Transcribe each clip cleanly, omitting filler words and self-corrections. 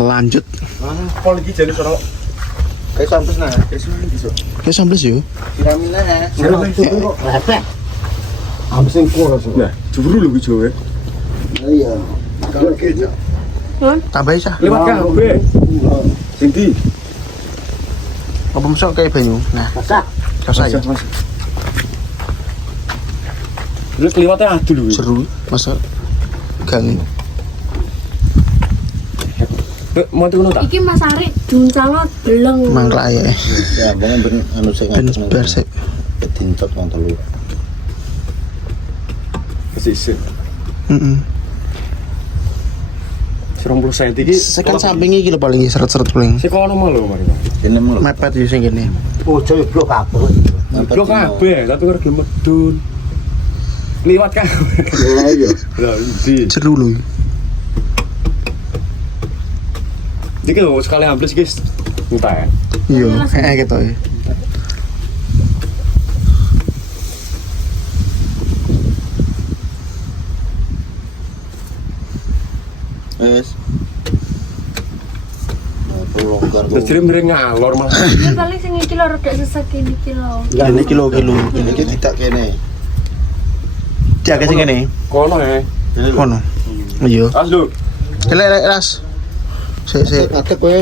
Lanjut. Pol iki jane soro. Kayak sampes nah, Kayak sambles yo. Siramin nah. Siramin kok. Lepek. Ambes sing kuwi. Nah, juru lho iki Jawa. Iya. Kalau keja. Tambahi cah. Lewat kabeh. Sing di. Apa masuk kayak banyu. Nah, Masak. selesai. Terus liwatnya adul lho. Seru masa gang. Mau ngono ta? Iki Mas Ari juncalo beleng. Mangklak ya. Ya, ben anu sing Ben bersih. dintot wong telu. Sisih. Heeh. 20 cm iki. Sekan samping iki lho paling seret-seret paling. Sik kono mah lho mari. Kene mulu. Mepet yo sing kene. Ojo blok kabeh. Blok kabeh, tapi kok ge medun. Liwat kabeh. Ya iya. Lah ndi? Seru lho. Iki lho sekali ambles iki. Entah ya. Iya, gitu ya. Wes. Longgar Terus jadi miring ngalor malah. Ya paling sing iki lho rada sesek iki lho. Ini kilo-kilo. ini tidak kene. Jaga sing kene. Kono ya. Kono. Iya. As lho. Elek ras. Sik. Adek kowe.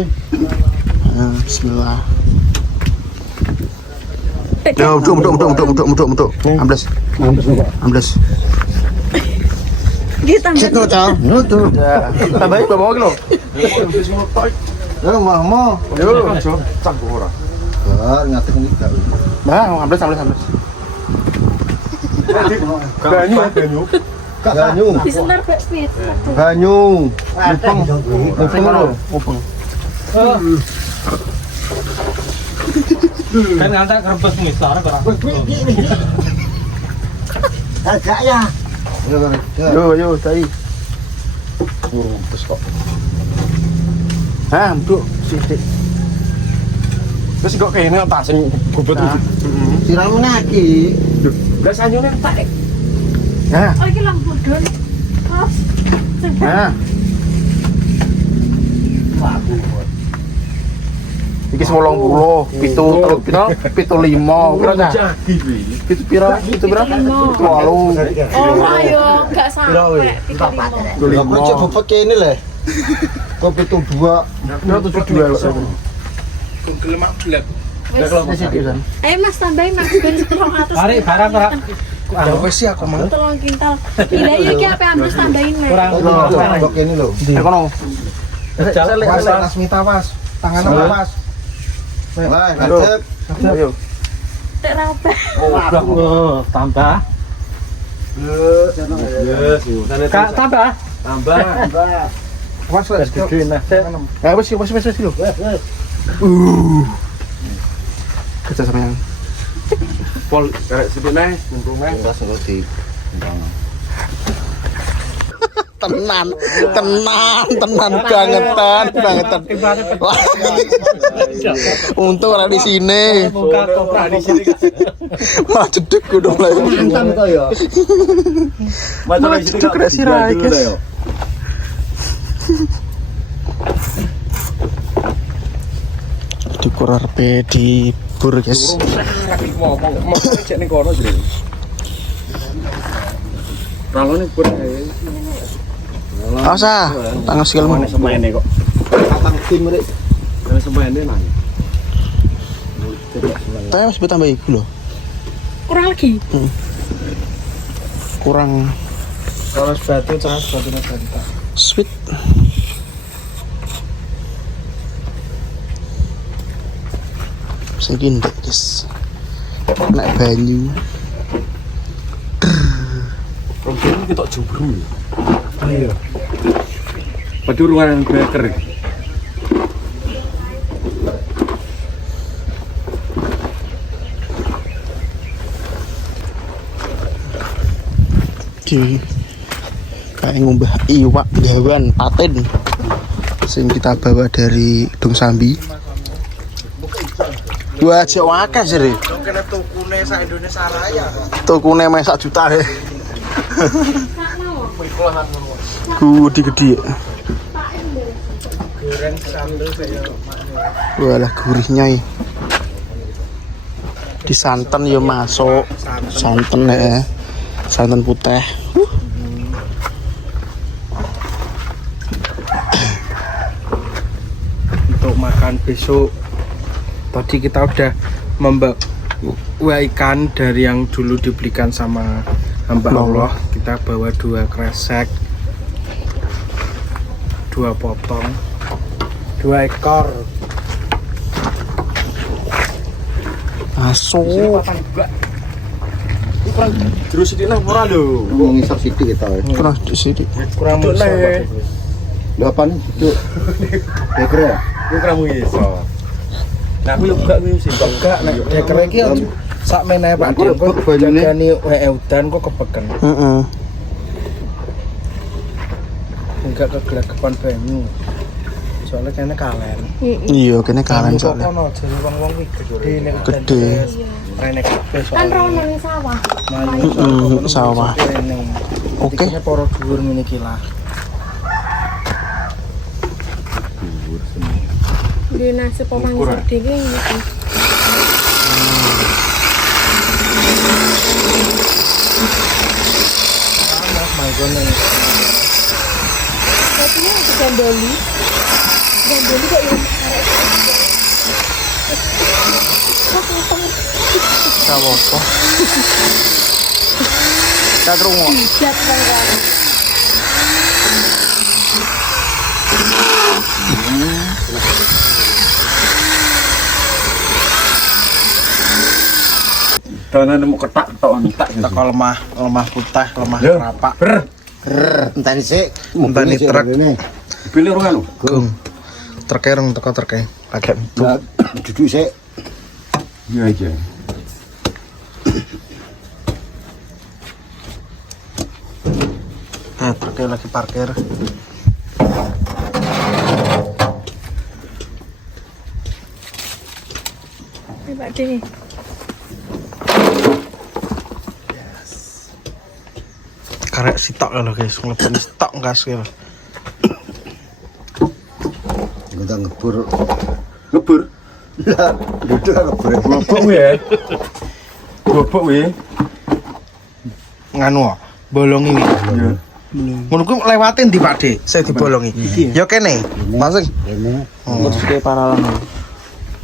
Bismillah. Yo, muduk. Ambles. Ambles. Kita Cekno ta. Nutu. Ya, tambahin bawa kilo. Ya mau. Yo. Canggung ora. Bar ngatek iki gak. Nah, ambles. Banyu. Banyu. disenar bek pit. Banyu. Mupeng lho. Mupeng. Kan ngantar kerebes ngisor ora. Agak ya. Yo, tadi. Terus kok. Muduk sithik. Terus kok kene tak sing gubet iki. Siramu lagi. Lah sanyune tak. Nah, Oh iki lampu don. Terus nah. Iki 80, pitu 5, pira cah? Jagi kuwi. Pitu pira? 8. oh ayo enggak sampai 35. Lah kok cek bobot kene le. Kok pitu 2. Pira 72 kok. Ayo Mas tambahin Mas ben 200. Mari barang ora. Ya wis sih aku mau. 3 kintal. Gila ya iki apa ambles tambahin Mas. Kurang. Kok kene lho. Kono. Was Asmita was. Tangan was. Wah, ngadep. Ayo. Tek rabe. Oh, tambah. Yes, Kak tambah. tambah. Was wis Gede nah. Ya wis lho. Kerja sama yang Pol karek sithik neh, mumpung neh. Enggak sengko di. tenan bangetan. Untung ora di sini. Muka koprak di sini. Wah, jedek kudu mulai. Santan to ya. Malah jedek rek sirai, guys. Dikur arep di bur, guys. Ngomong cek ning kono jare. Ralone kurang ae. Awas ah, tangan sikilmu. Mana semene kok. Patang tim rek. Mana semene nang. Tapi masih bertambah iku loh. Kurang lagi. Kurang Kalau batu cas batu naganta. sweet. Saiki ndek, guys. Nek banyu. Problem iki tok jubru. Iya. Padha ruangan breaker. Di kayak ngumbah iwak gawan paten sing kita bawa dari Dong Sambi. Wah, cek wakah sih. Kene tukune sak Indonesia Raya kok. Tukune meh 1 juta deh. Sakno. Gede-gede. Paen lho. Goreng sambal kayak Walah gurihnya ya. Di santan ya masuk. Santan ya. Santan putih. untuk makan besok. Tadi kita udah membawa ikan dari yang dulu dibelikan sama hamba Allah. Kita bawa 2 kresek, 2 potong, 2 ekor. Masuk. Kurang terus sedikit lah murah lho. Ngisap sidik kita ya. Kurang sedikit. Kurang iso. Delapan itu. Deker ya. Yo kurang iso. Nah aku yo gak sih gak nek deker iki sak meneh Pak Dio kok jagani udan kok kepeken. Heeh. Enggak kegelapan banyu. Soalnya kayaknya kalen. Iya, kene karen soalnya. Ono jare wong-wong iki gede nek Gede. rene kabeh Kan soalnya. rono ning sawah. Sawah. Oke. Iki para dhuwur ngene iki lah. Di nasi pemangsa dhewe iki. Mangkone. Tapi ya gandoli. Gandoli kok yang Sawah apa? Katrungo. jat kan. Tanah nemu ketak entak. Teko lemah putih, lemah kerapak. Enteni sik. Enteni truk. Pilih orang anu. Gung. Terkereng teko terke. Pakai itu. Nah, duduk sik. Iya aja. Terke lagi parkir. Pak De. Karek sitok lho guys, ngelebon sitok gas gitu. Kita ngebur. Ngebur. Lah, duduk ngebur. Bobok ya. Bobok we. Nganu bolongi iki. Iya. Ngono ku lewatin di Pak De, saya dibolongi. Ya kene, langsung. Ini Terus ke paralan.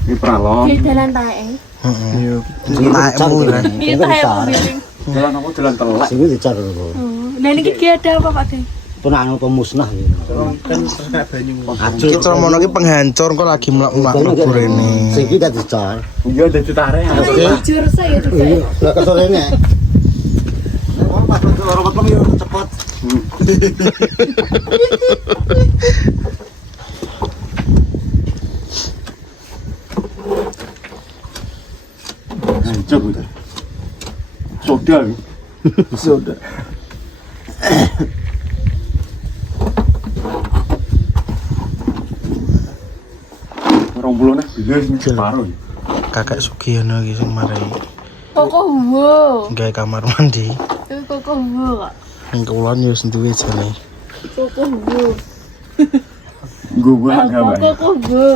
ini pralon. Di dalan tae. Heeh. Naikmu lah. Iya tae bimbing. Jalan apa jalan telak. Sini dicar lho. Nah ini ki ada apa Pak De? Penang pemusnah gitu. Kan nek banyu. Kita mono ki penghancur kok lagi mlebu rene. Sing iki dadi dicar. Iya dadi tarik. Jujur saya juga. Iya, lah kesorene. Nek pas loro weteng yo cepet. Hancur udah. Soda. Soda. Orang bulan bilas separuh. Kakak Sugiono iki sing marai Koko huwo. gawe kamar mandi. Itu koko huwo kok. Ning kulon yo duwe jane. Koko huwo. Gua enggak Koko huwo.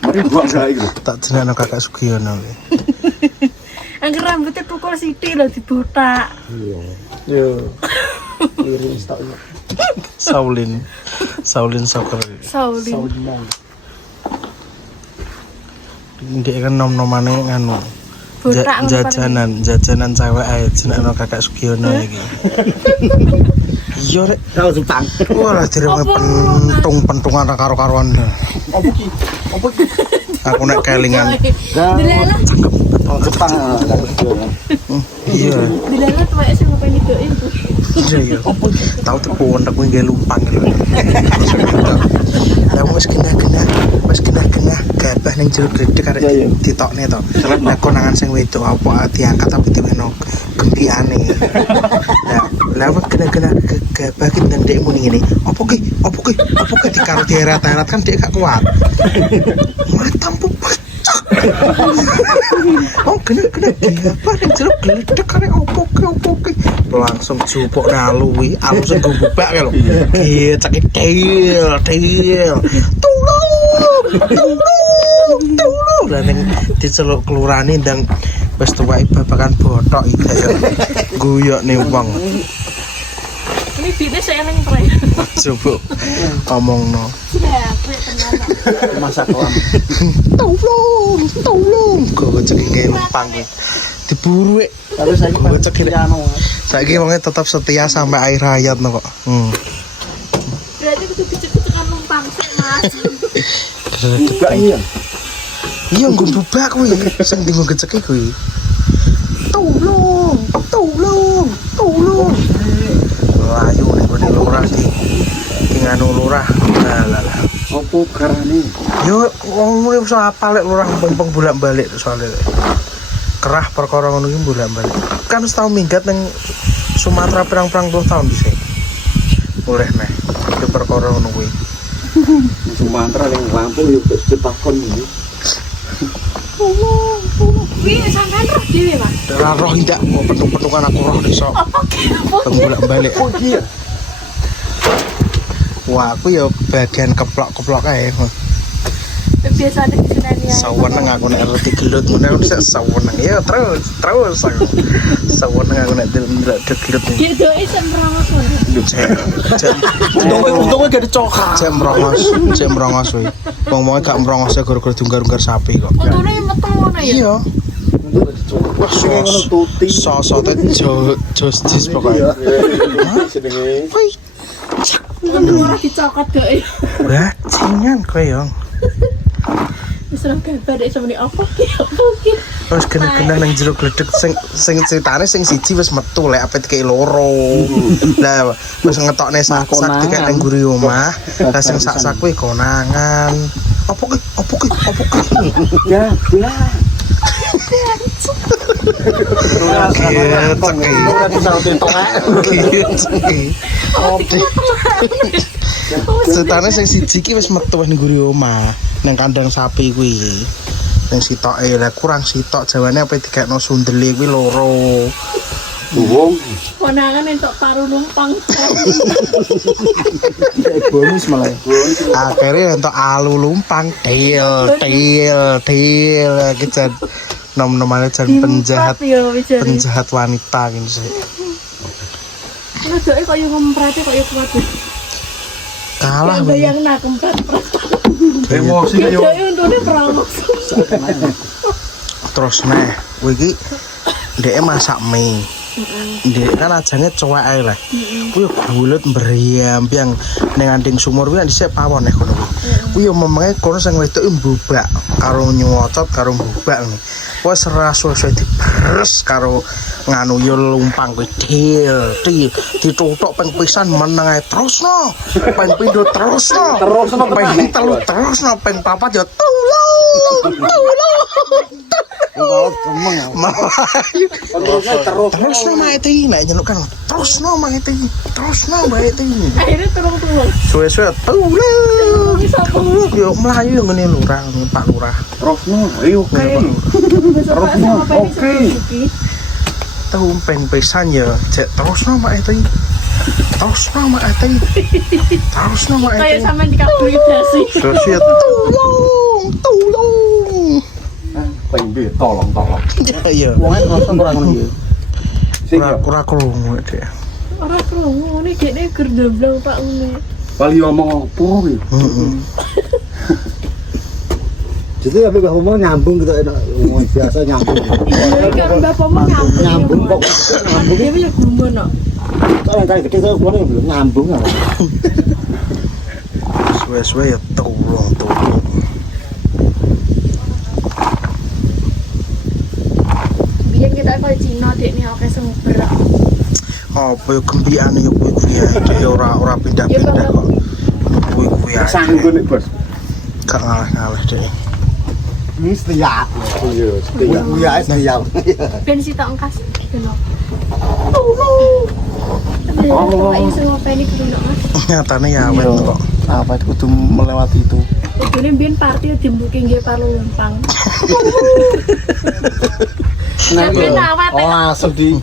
Mari gua enggak iki. Tak jenengno Kakak Sugiono iki. Angger rambutnya pukul sithik lho dibotak. Yo. Liris tak. Saulin Soccer. Saulin. Ndek kan nom-nomane nganu. Botak Jajanan cewek ae jenengno Kakak Sugiono iki. Iya rek. Tahu Jepang. Wah, direme pentungan karo-karuan. Opo ki? Aku nek kelingan. Dilalah. Jepang. Iya. Dilalah tuweke sing ngopeni doin tuh. Iya. Tahu tepun aku nggak lumpang lho. Lah wis kena gabah ning jero gredeg arek ditokne to. Nek konangan sing wedok apa diangkat tapi diweno gempiane. Lah wis kena gabah ki nang ndekmu ngene. Apa ki dikaro dierat-erat kan dek gak kuat. Matamu pecah. Oh kena apa ning jero gledek kare opo ke langsung jupuk nalui langsung gue bubak ya lho cek del tolong lah ning diceluk kelurane ndang wis tuwek babakan botok iki ya guyokne wong Ini bine saya neng pre. coba ngomongno Ya, pre tenan. Masak kolam. tolong gue cek ngempang diburu Tapi saya gue cek saiki wonge tetap setia sampai akhir hayat no kok. Berarti kudu kecek-kecekan numpang sih, Mas. juga iya. Iya nggo bubak kuwi sing nggo geceke kuwi. Tolong. Layu ning gone lurah iki. Nganu lurah. Lah. Opo karane? Yo wong mulai iso apal lek lurah mumpung bolak-balik soalnya. Kerah perkara ngono iki bolak-balik. Kan setahun minggat ning Sumatera pirang-pirang puluh tahun dhisik. Boleh neh. Itu perkara ngono kuwi. Sumatera yang Lampung yo ditakon iki. Wih, sampean roh dhewe, Mas. Ora roh ndak mau petung-petungan aku roh iso. Bolak-balik. Oh iya. Wah, aku ya bagian keplok-keplok ae. Biasane diseneni ae. Saweneng aku nek roti gelut ngene aku sik saweneng. Ya terus aku. Saweneng aku nek ndelok gelut. Gedoke semprongos ngono. Untungnya gak dicokak. Cek merongos kuwi. Wong-wong gak merongos gara-gara diunggar-unggar sapi kok. Untune metu ngono ya. Iya. Wah, sing ngono tuti. Sosote justice pokoknya. Jenenge. Woi, Untung ora dicokot doe. bajingan kowe yo. Wis ora kabar dek sampe opo ki. Terus kena nang jero gledek sing ceritane sing siji wis metu lek ape dikek loro. Lah wis ngetokne sak dikek nang guri omah. Lah sing sak kuwi konangan. Opo ki? Ya, bilang. Ceritane sing siji ki wis metu ning guri omah nang kandang sapi kuwi. Ning sitoke lah kurang sitok jawane apa dikekno sundele kuwi loro. Wong Konangan entuk paru numpang. bonus malah. Akhirnya entuk alu lumpang til kican nom-nomane jan penjahat wanita gitu sih. Lah doe kok yo ngempret kok yo kuat. Kalah Bayang nak kempret. Emosi yo. Doe untune prangos. terus neh kowe iki ndeke masak mie. Ndek kan ajane cuek ae lah. Kuwi gulet mriyam-piang ning anding sumur kuwi dhisik pawon nek kono kuwi. Kuwi yo memenge kono sing wedok mbubak karo nyuwocot karo mbubak nih. Wes raso-raso dibres karo nganu yo lumpang kuwi dituthuk ping pisan meneng ae terusno. Ping pindho terusno. Ping telu terusno ping papat yo tolong. Terus nama itu nek nyeluk kan terus nama itu Akhirnya turun-turun. suwe-suwe tolong yo melayu ngene lurah Pak Lurah Rosno, ayo oke. tahu peng pisan ya cek terus nama itu Kayak sama dikaburi dasi. terus ya tolong Pengbe tolong. iya Wong Rosno ora ngono iki. Sing ora krungu dia Ora krungu ngene dekne ger ndoblang Pak ngene. Bali ngomong opo iki? Jadi apa gak ngomong nyambung gitu enak ngomong biasa nyambung. Iki karo bapak mau Nyambung kok nyambung. Dia bisa gumun kok. kalau kayak gede saya belum nyambung ya. suwe-suwe ya tolong Biyen kita kok Cina dekne oke sing berak. apa yo gembiane yo kuwi ya ora pindah-pindah kok kuwi ae Sanggo nek, Bos. gak ngalah deh Ini setia. Iya, setia. Iya, setia. Ben sitok engkas. Oh, ayo sing ngopeni kudu Mas. nyatanya ya awet kok apa itu kudu melewati itu Kudune mbiyen party dimbuki nggih Parlo Lumpang. Tapi awet. Oh, langsung di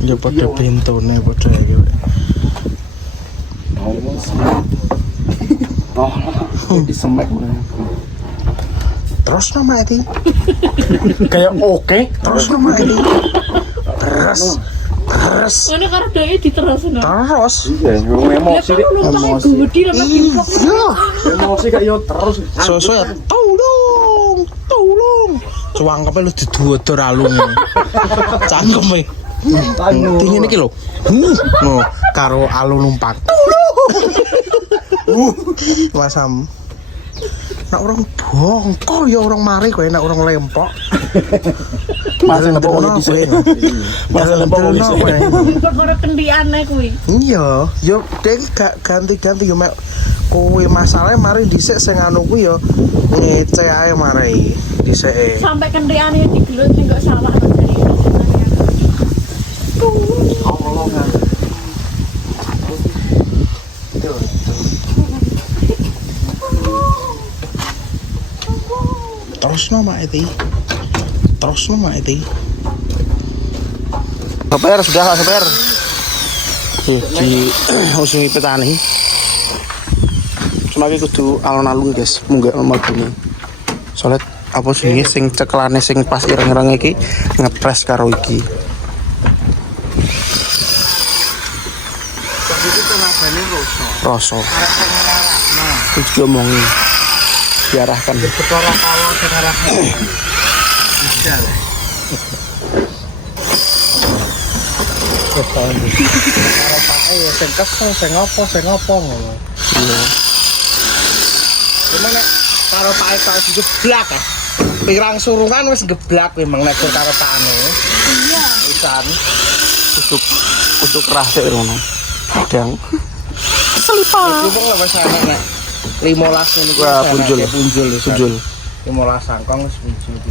Ya pada bentone pada iki. Di semek. Terus nama itu. kayak oke. Terus nama itu. Terus. Ngono karo dhewe diterusno. Terus. Iya, emosi dik. Emosi. Gede lho dimplok. Emosi kayak yo terus. So ya tolong. Cuangkepe lu diduwedor alunge. Cangkeme. Dingin iki lho. No, karo alun Lumpang. Masam. Nak orang bongko ya orang mari kowe nak orang lempok. Masih napa ono dhisik. Masih napa ono dhisik. Kok kendiane kuwi. Iya, yo dek gak ganti-ganti yo mek kowe masalahnya mari dhisik sing anu kuwi yo ngece ae mari dhisike. Sampai kendiane digelut sing kok sawah dari. Terus nama itu. Sabar sudah lah sabar. Di usungi petani. Cuma iki kudu alon-alon guys, munggah mlebune. Soalnya apa sih sing cekelane sing pas ireng-ireng iki ngepres karo iki. Itu tenagane Rasa. Terus diomongi. Diarahkan. Ketara kalau sekarang bisa lah. Karo pae ya sing kesel sing apa ngono. Iya. Cuman nek karo pae tak geblak ah. Pirang surungan wis geblak memang nek karo paane. Iya. Pisan. Untuk kerasa ngono. Kadang Itu wong lah wis ana nek 15 niku wah punjul. 15 sangkong wis punjul iki.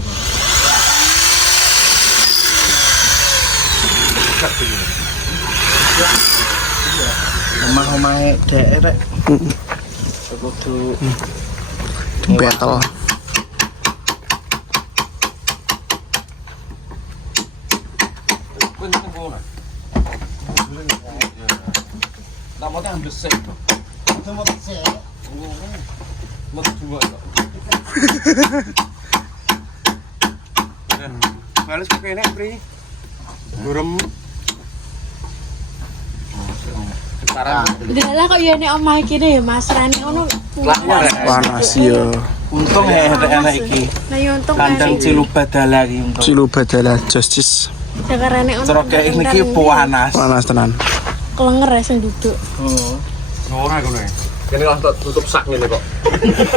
Omah-omahe dhek rek. Kudu Betel. Namanya ambil sek. Mau dua kok. Balas kok enak, Pri. Gurem. Sekarang Dalah kok ya nek omah iki ya Mas Rani ngono. Panas ya. Untung ya enak iki. Nah yo untung Kandang Cilubadala iki untung. Cilubadala Justice. Jakarane ono. Cerok kayak ini ki panas. Panas tenan. Klenger ya sing duduk. ora ngono ya. Kene langsung tutup sak ngene kok.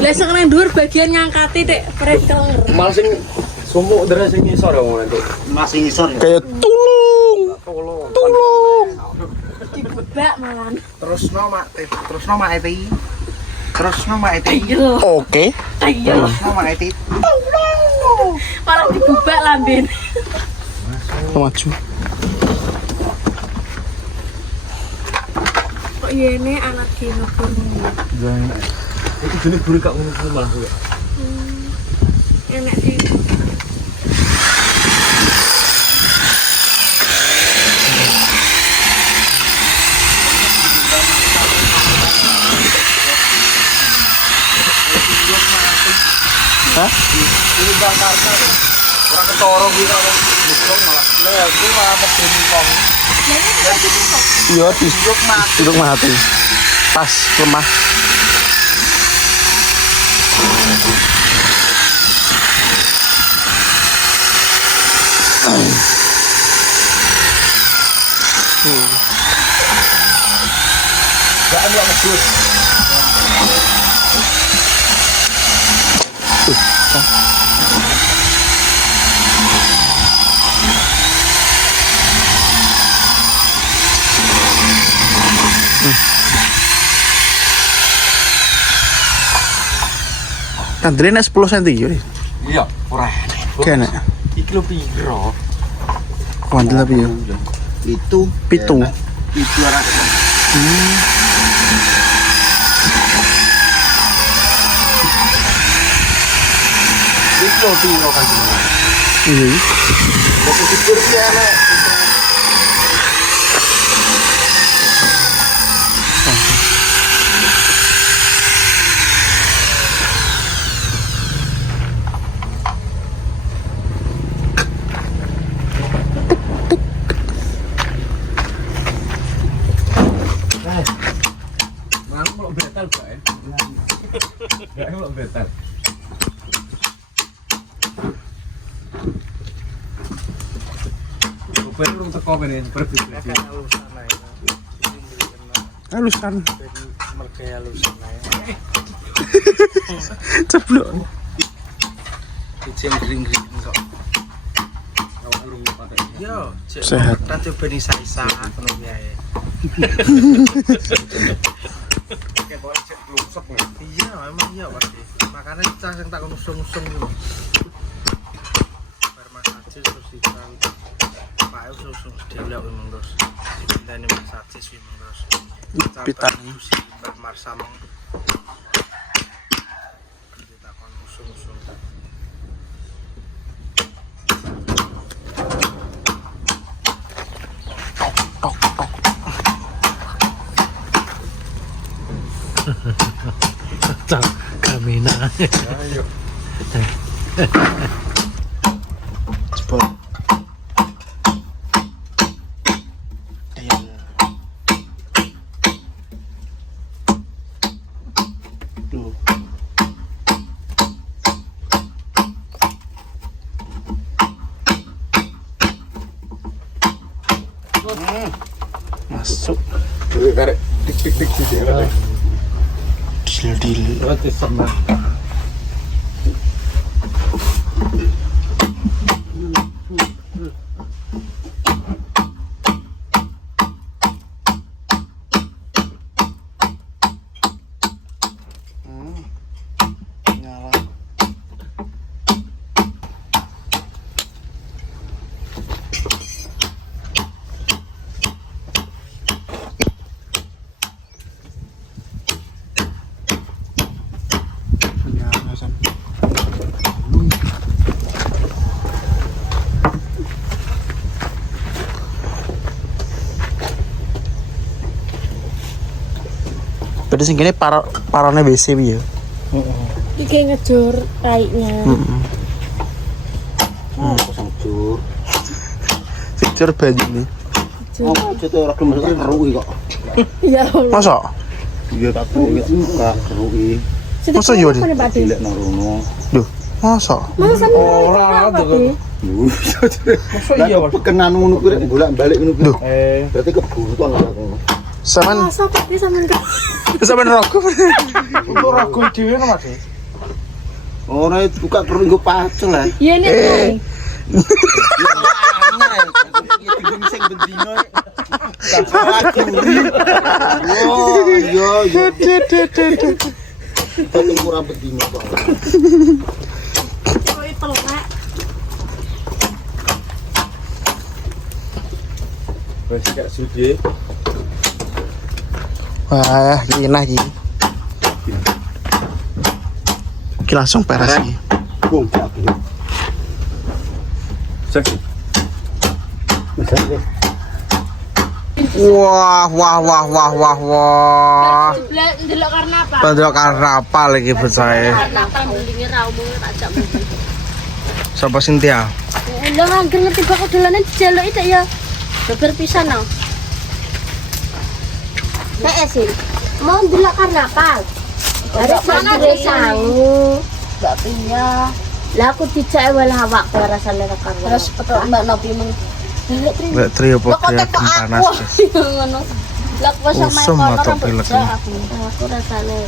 Lah sing nang dhuwur bagian ngangkati Dik, pret klenger. Mal sing sumuk dari sing ngisor ya ngono itu. Masih ngisor ya. Kayak tulung. Dibebak malan. terus nama itu. Terus nama itu. Ayo. Oke. Ayo. Terus nama itu. Malah dibubak lambene. Maju. Kok yene anak kino kurung. Itu jenis buri kak ngono malah kuwi. Enak sih. Hah? Ini Jakarta orang ketoro gitu kan busung malah lah itu malah pengkong Iya, duduk mati. Pas lemah. jangan yang ngebut Kandrene 10 cm ya. Iya, ora enak. Kene. Iki lho piro? Wandel apa ya? itu Pitu. Itu ora. piro kan jenengan. Iya. Wis dipur ki ana. Betal Pak ya? Enggak emang betal. Super urung teko kene berbeda. Halusan. Mereka halusan ae. Ceblok. Ijen gring-gring kok. Yo, Sehat. Kita coba nih isa-isa ngono ae. Iya, memang iya pasti. Makanya kita yang tak usung-usung gitu. Bar masaje terus dikran. Pak usung delok memang terus. Dipintani masaje sih memang terus. Pitani. Bar marsamong. Kita kon usung-usung. Kamina. Ayo. Jebol. Ayo. Tuh. Masuk. Karek tik-tik-tik sih ya. Dil. Roti sama. Nyala. Nyala san. Berarti sing kene parone WC piye? Iki ngejur raiknya. Kosong jur. Fitur banyu nih. Oh, itu ora gelem keruwi kok. Ya Allah. Masa? Iya tak keruwi enggak keruwi. Masa iya, Dik? Dilek nang rono. Duh, masa? Masa sampe Ora apa tuh. sih? Masa iya, Mas? Pekenan ngono kuwi bolak-balik ngono kuwi. Duh. Berarti kebutuhan ngono. Sampean Masa tapi sampean sampean rokok. Untuk ragu dhewe no, Mas. Ora buka keruwi nggo pacul lah. Iya nih. Sing bendino. Oh, iya. Tapi kurang bendino kok. Koi telak. Wis gak sudi. Wah, iki enak iki. Iki langsung peres iki. Bung tapi. Saksi. Misalnya Wah. Delok karena apa? Tanduk karapa lagi bocah. Karena apa mendingin ra omongnya tak jak mungkin. Sapa Sintia? Lah angger ngerti bakal dolanan dijaluk itu ya. Doger pisan no. sih. Mau delok karena apa? Dari mana sangu? Mbak Pia. Lah aku dijak wae lah awakku rasane karena. Terus petok Mbak Nopi meng. Mbak Tri opo panas guys. Ngono. Lah pas sama Usum atau pilek ini? aku rasane.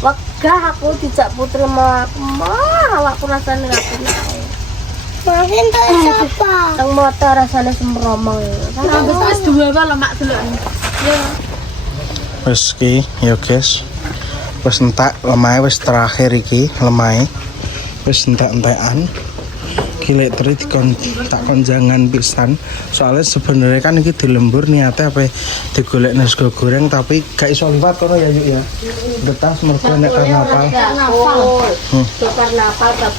Wegah aku dijak putri mau awakku rasane ra penak. Masin tak siapa? Tang motor rasane semromong. Wis dua wae mak delok. Ya. Wis ki, ya guys. Wis entek lemahe wis terakhir iki, lemahe. Wis entek-entekan. Gilek teri tak konjangan pisan. Soalnya sebenarnya kan iki dilembur niate apa digolek sego goreng tapi gak iso liwat kono ya yuk ya. Betas mergo nek karnaval.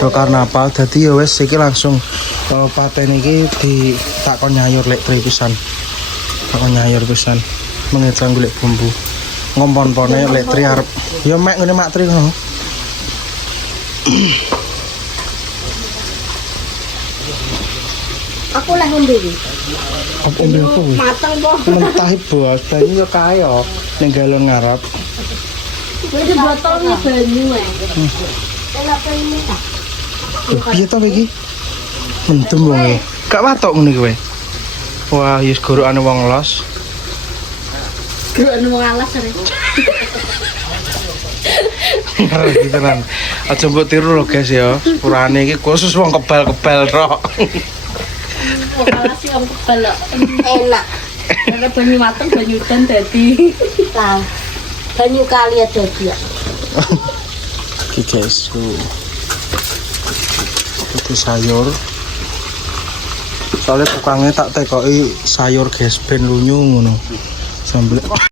Do karnaval dadi ya wis iki langsung paten iki tak kon nyayur lek tri pisan. Tak kon nyayur pisan. Mengecang golek bumbu. Ngompon-pone lek tri arep ya mek ngene mak tri ngono. Aku lah ngombe iki. Apa ombe apa? Mateng po. Mentah bos, banyu yo kae yo ning galon ngarep. Iki botol iki banyu ae. Kenapa ini tak? Piye to iki? Mendem wong e. Gak watok ngene kowe. Wah, yes gorokane wong los. Gerokane wong alas arek. Ngerti tenan. Aja mbok tiru lho guys ya. Sepurane iki khusus wong kebal-kebal tok. Wong alas sih wong kebal. Enak. Karena banyu mateng banyu udan dadi. Lah. Banyu kali dadi ya. Iki guys. Itu sayur. Soalnya tukangnya tak tekoki sayur guys ben lunyu ngono. Sambel